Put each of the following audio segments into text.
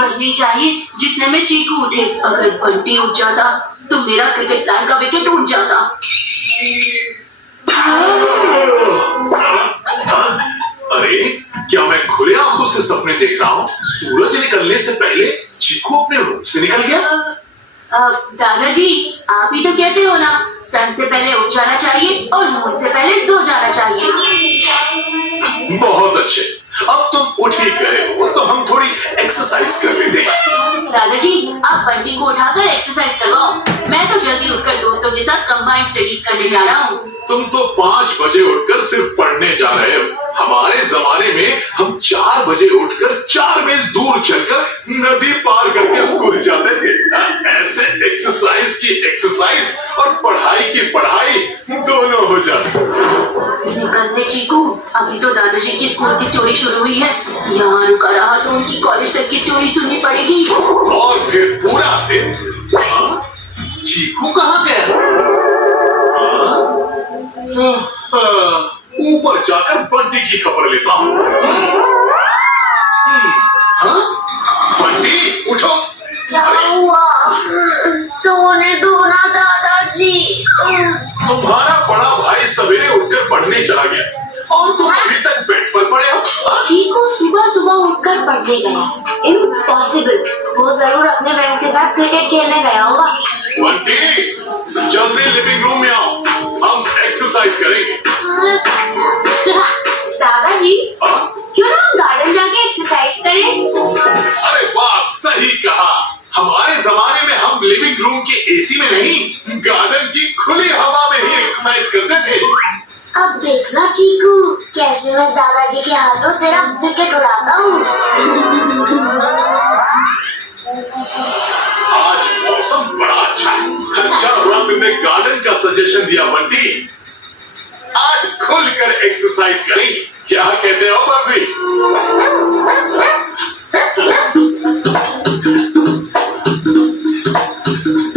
बजनी चाहिए जितने में चीकू उठे। अगर बंटी उठ जाता तो मेरा क्रिकेट प्लान का विकेट उठ जाता। अरे क्या मैं खुले आंखों से सपने देख रहा हूँ? सूरज निकलने से पहले चीकू अपने रूम से निकल गया। दादाजी आप ही तो कहते हो ना, सन से पहले उठ जाना चाहिए और मून से पहले सो जाना चाहिए। बहुत अच्छे, अब तुम उठ ही गए हो तो हम थोड़ी एक्सरसाइज कर लेते हैं। दादाजी आप बंटी को उठाकर एक्सरसाइज करवाओ, मैं तो जल्दी उठकर दोस्तों के साथ कंबाइंड स्टडीज करने जा रहा हूँ। तुम तो 5 बजे उठकर सिर्फ पढ़ने जा रहे हो। हमारे जमाने में हम 4 बजे उठकर 4 मील दूर चलकर नदी पार करके स्कूल जाते थे। ऐसे एक्सरसाइज की एक्सरसाइज और पढ़ाई की पढ़ाई दोनों हो जाती। निकलने चीकू, अभी तो दादाजी की स्कूल की स्टोरी शुरू हुई है। यहाँ रुका रहा तो उनकी कॉलेज तक की स्टोरी सुननी पड़ेगी। और फिर पूरा दिन। चीकू कहाँ गया? ऊपर जाकर बंटी की खबर लेता हूँ। बंटी उठो। क्या हुआ? सोने दो ना दादाजी। तुम्हारा बड़ा भाई सवेरे उठकर पढ़ने चला गया और तुम अभी तक बेड पर पड़े हो। चीकू सुबह सुबह उठकर पढ़ने गया? इम्पॉसिबल, वो जरूर अपने फ्रेंड्स के साथ क्रिकेट खेलने गया होगा। बंटी जल्दी लिविंग रूम में आओ, हम एक्सरसाइज करेंगे। दादाजी क्यों ना हम गार्डन जाके एक्सरसाइज करें? अरे बात सही कहा। हमारे जमाने में हम लिविंग रूम के एसी में नहीं, गार्डन की खुली हवा में ही एक्सरसाइज करते थे। अब देखना चीकू, कैसे मैं दादाजी के हाथों तेरा विकेट उड़ाता हूँ। आज मौसम बड़ा अच्छा है। अच्छा हुआ तुमने गार्डन का सजेशन दिया बंटी। आज खुलकर एक्सरसाइज करेंगे, क्या कहते हो बर्फी?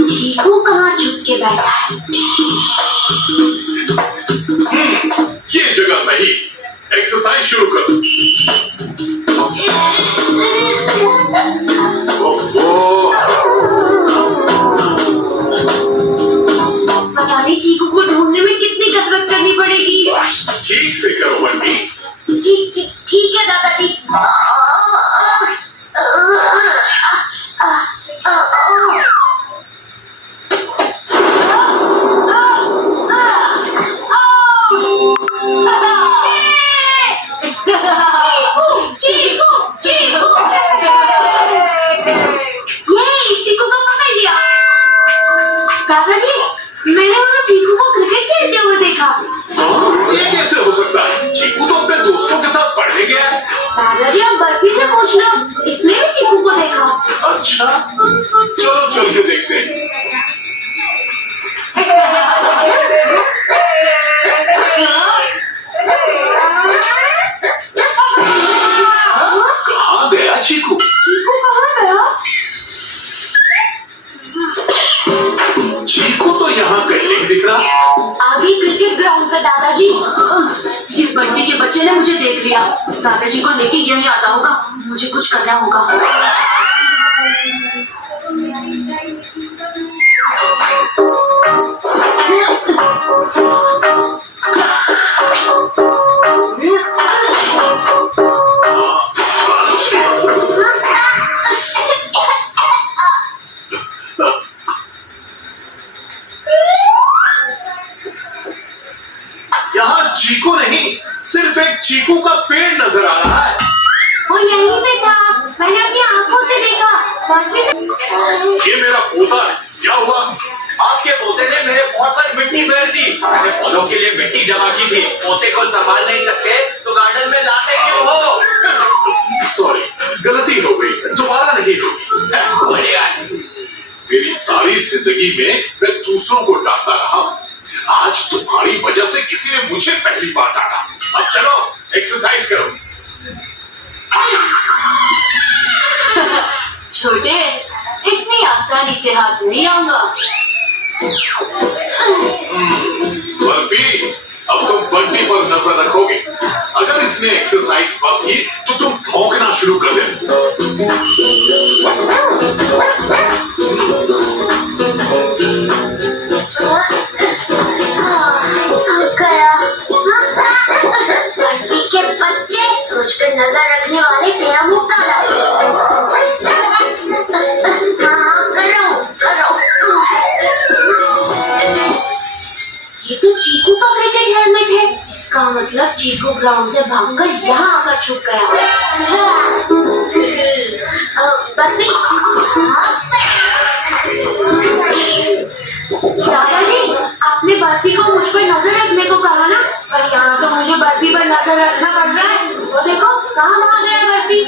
चीकू कहाँ छुप के बैठा है? ये जगह सही, एक्सरसाइज शुरू करो। पता नहीं चीकू को ढूंढने में कितनी कसरत करनी पड़ेगी। ठीक से करो बंटी। ठीक है दादाजी। चीकू को पकड़ लिया। दादाजी मैंने वहाँ चीकू को क्रिकेट खेलते हुए देखा। ये कैसे हो सकता है? चीकू तो अपने दोस्तों के साथ पढ़ने गया है। दादाजी आप बर्फी से पूछ लो, इसने भी चीकू को देखा। अच्छा चलो चल के देखते हैं। कहाँ गया चीकू? चीकू कहाँ गया? चीकू तो यहाँ कहीं नहीं दिख रहा। आगे क्रिकेट ग्राउंड पे दादाजी। ये बंटी के बच्चे ने मुझे देख लिया। दादाजी को लेके यही आता होगा, मुझे कुछ करना होगा। यहाँ चीकू नहीं, सिर्फ एक चीकू का पेड़ नजर आ रहा है। वो यहीं पे था, मैंने अपनी आंखों से देखा। ये मेरा पोता है, क्या हुआ? आपके पोते ने मेरे पौध पर मिट्टी फेर दी। मैंने पौधों के लिए मिट्टी जमा की थी। पोते को संभाल नहीं सकते तो गार्डन में लाते क्यों हो? सॉरी, गलती हो गई, दोबारा नहीं होगी। बढ़िया। मेरी सारी जिंदगी में मैं दूसरों को डांटता रहा, आज तुम्हारी वजह से किसी ने मुझे पहली बार डांटा। अब चलो एक्सरसाइज करो। छोटे, इतनी आसानी से हाथ नहीं आऊंगा। बर्फी, अब तुम बंटी पर नजर रखोगे। अगर इसने एक्सरसाइज मत की तो तुम भौंकना शुरू कर देना। थक गया। बर्फी के बच्चे, मुझ पे नजर रखने वाले तेरा मुंह काला है। हाँ, करो। ये तो चीकू का क्रिकेट हेलमेट है। इसका मतलब चीकू ग्राउंड से भागकर यहाँ आकर छुप गया। बर्फी, दादाजी, आपने बर्फी को मुझ पर नजर रखने को कहा ना, पर यहाँ तो मुझे बर्फी पर नजर रखना पड़ रहा है। वो देखो कहाँ भाग रहा है बर्फी।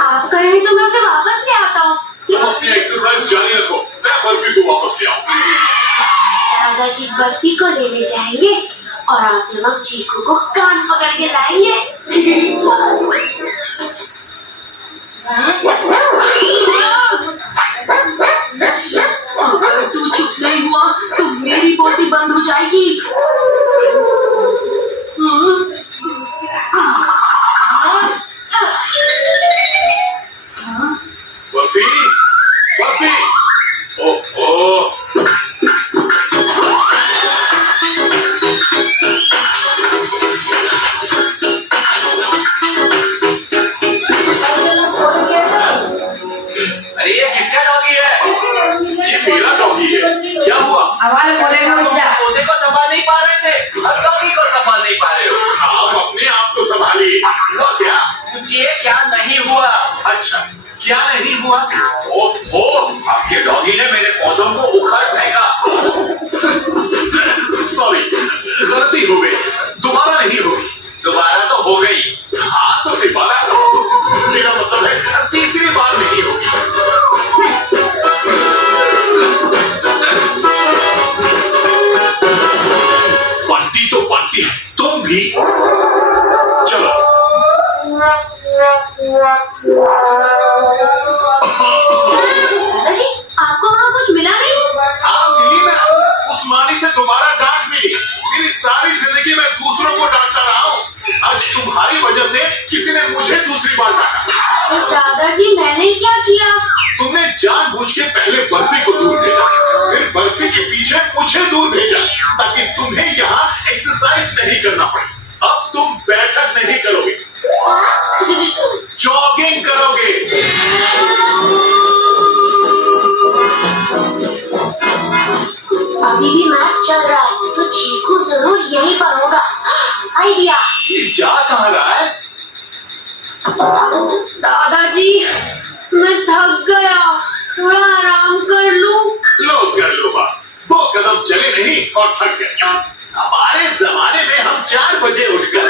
आप कहें तो मैं उसे वापस ले आता हूँ। तुम अपनी एक्सरसाइज जारी रखो, मैं बर्फी को वापस ले आऊंगा। दादाजी बर्फी को लेने जाएंगे और आते वक्त चीकू को कान पकड़ के लाएंगे। अगर तू चुप नहीं हुआ तो मेरी बोटी बंद हो जाएगी। बर्फी, ओह अरे ये किसका डॉगी है? ये मेरा डॉगी है। क्या हुआ? आवाज बोलेगा रुक जा। पोते को संभाल नहीं पा रहे थे, अब डॉगी को संभाल नहीं पा रहे हो। आप अपने आप को संभालिए। हुआ क्या? पूछिए क्या नहीं हुआ। अच्छा, क्या नहीं हुआ? ओफो, आपके डॉगी ने मेरे पौधों को उखाड़ फेंका। सॉरी, गलती हो गई, दोबारा नहीं होगी। दोबारा तो हो गई। हाँ तो दोबारा, मेरा मतलब है तीसरी बार नहीं होगी। बंटी तो बंटी, तुम भी चलो। दादाजी, आपको वहाँ कुछ मिला नहीं? हाँ मिली ना, उस माली से दोबारा डांट मिली। मेरी सारी जिंदगी में दूसरों को डांटता रहा हूँ, आज तुम्हारी वजह से किसी ने मुझे दूसरी बार डांटा। तो दादाजी मैंने क्या किया? तुमने जानबूझ के पहले बर्फी को दूर भेजा, फिर बर्फी के पीछे मुझे दूर भेजा, ताकि तुम्हें यहाँ एक्सरसाइज नहीं करना पड़े। अब तुम बैठक नहीं करोगे, जॉगिंग करोगे। अभी भी मैच चल रहा है तो चीकू जरूर यहीं पर होगा। आइडिया। ये जा कहाँ रहा है? दादाजी, मैं थक गया, थोड़ा आराम कर लूं। लो कर लो बात, 2 कदम चले नहीं और थक गए। हमारे जमाने में हम 4 बजे उठकर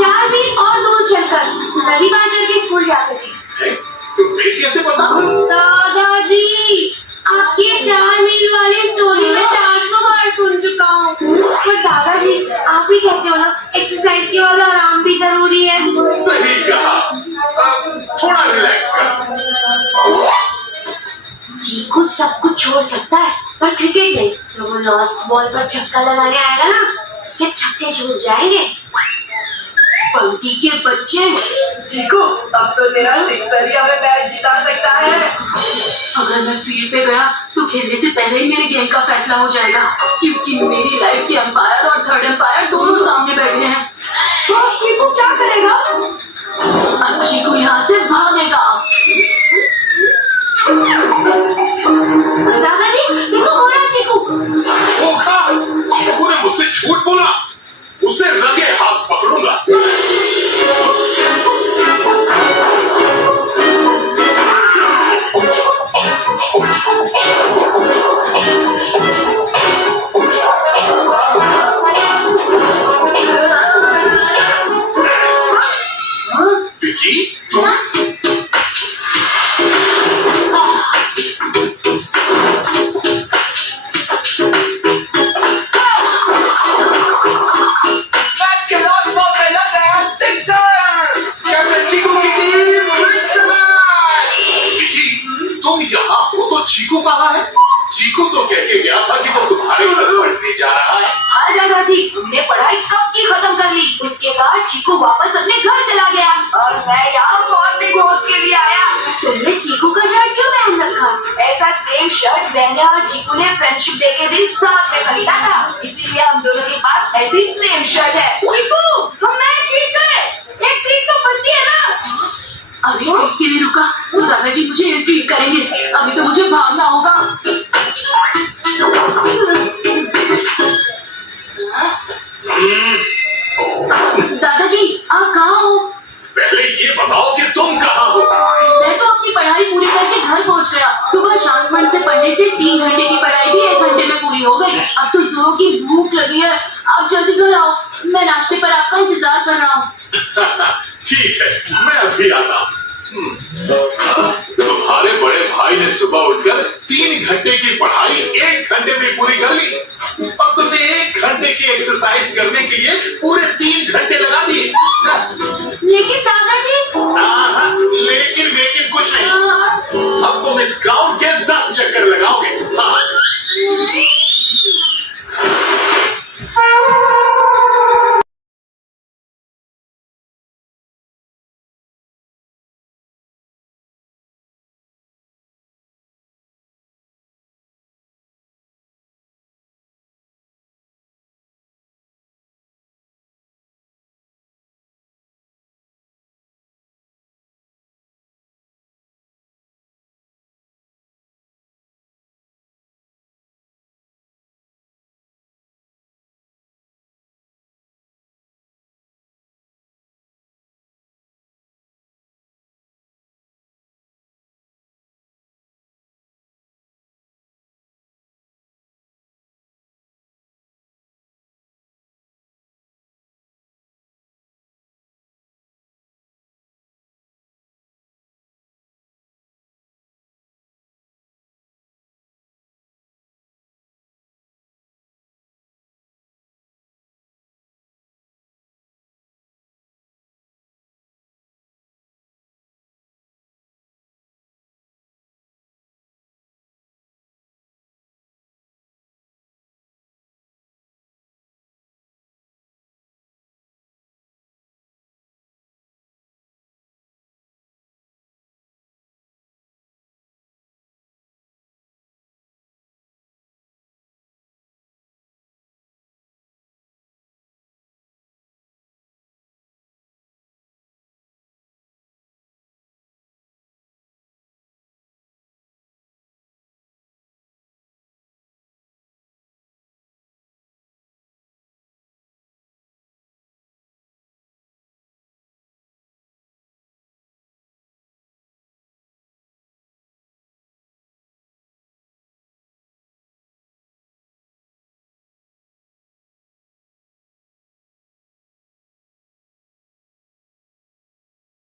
4 मील और दूर चलकर नदी पार करके स्कूल जाते थे। तुम्हें कैसे पता? दादाजी, आपकी 4 मील वाली स्टोरी में 400 बार सुन चुका हूँ। पर दादाजी, आप ही कहते हो ना एक्सरसाइज के बाद आराम भी जरूरी है। सही कहा, अब थोड़ा रिलैक्स कर। चीकू सब कुछ छोड़ सकता है पर क्रिकेट नहीं। जो वो लॉस्ट बॉल पर छक्का लगाने आएगा ना, उसके छक्के छूट जाएंगे। पंक्ति के बच्चे, चीकू अब तो तेरा सिक्सर ही हमें मैच जिता सकता है। अगर मैं फील्ड पे गया तो खेलने से पहले ही मेरे गेम का फैसला हो जाएगा, क्योंकि मेरी लाइफ के अंपायर और थर्ड अंपायर दोनों सामने बैठे हैं। तो चीकू क्या करेगा? अब चीकू यहाँ से भागेगा। दादाजी, देखो हो रहा है चीकू। धोखा! चीकू ने मुझसे झूठ बोला, उसे रंगे हाथ पकड़ूंगा। विकी, तुम मैच के लास्ट बॉल पे लग रहा है सिक्सर। कैप्टन चीकू की team wins the match. Vicky, तुम यहाँ हो तो चीकू कहाँ है? चीकू तो कह के गया था कि वो तुम्हारे घर पढ़ने जा रहा है। हाँ दादाजी, हमने पढ़ाई कब की खत्म कर ली। उसके बाद चीकू वापस अपने घर चला गया और मैं यहाँ मॉर्निंग वॉक के लिए आया। तुमने चीकू का शर्ट क्यों पहन रखा? ऐसा सेम शर्ट मैंने और चीकू ने फ्रेंडशिप डे के दिन साथ में खरीदा था, इसीलिए हम दोनों के पास ऐसी सेम शर्ट है। चीकू, हम मैच जीत गए। एक ट्रीट तो बनती है ना। अभी ट्रीट के लिए रुका तो दादाजी मुझे ट्रीट करेंगे। अभी तो मुझे भागना होगा। दादाजी, आप कहाँ हो? पहले ये बताओ कि तुम कहाँ हो? मैं तो अपनी पढ़ाई पूरी करके घर पहुंच गया। सुबह शांत मन से पढ़ने से 3 घंटे की पढ़ाई भी 1 घंटे में पूरी हो गई। अब तो जोरों की भूख लगी है। आप जल्दी घर आओ, मैं नाश्ते पर आपका इंतजार कर रहा हूँ। ठीक है, मैं अभी आता हूँ। तुम्हारे बड़े भाई ने सुबह उठकर 3 घंटे की पढ़ाई 1 घंटे में पूरी कर ली और तुमने 1 घंटे की एक्सरसाइज करने के लिए पूरे 3 घंटे लगा दिए। लेकिन दादाजी, लेकिन कुछ नहीं। अब तुम इस ग्राउंड के 10 चक्कर लगाओगे। हाँ।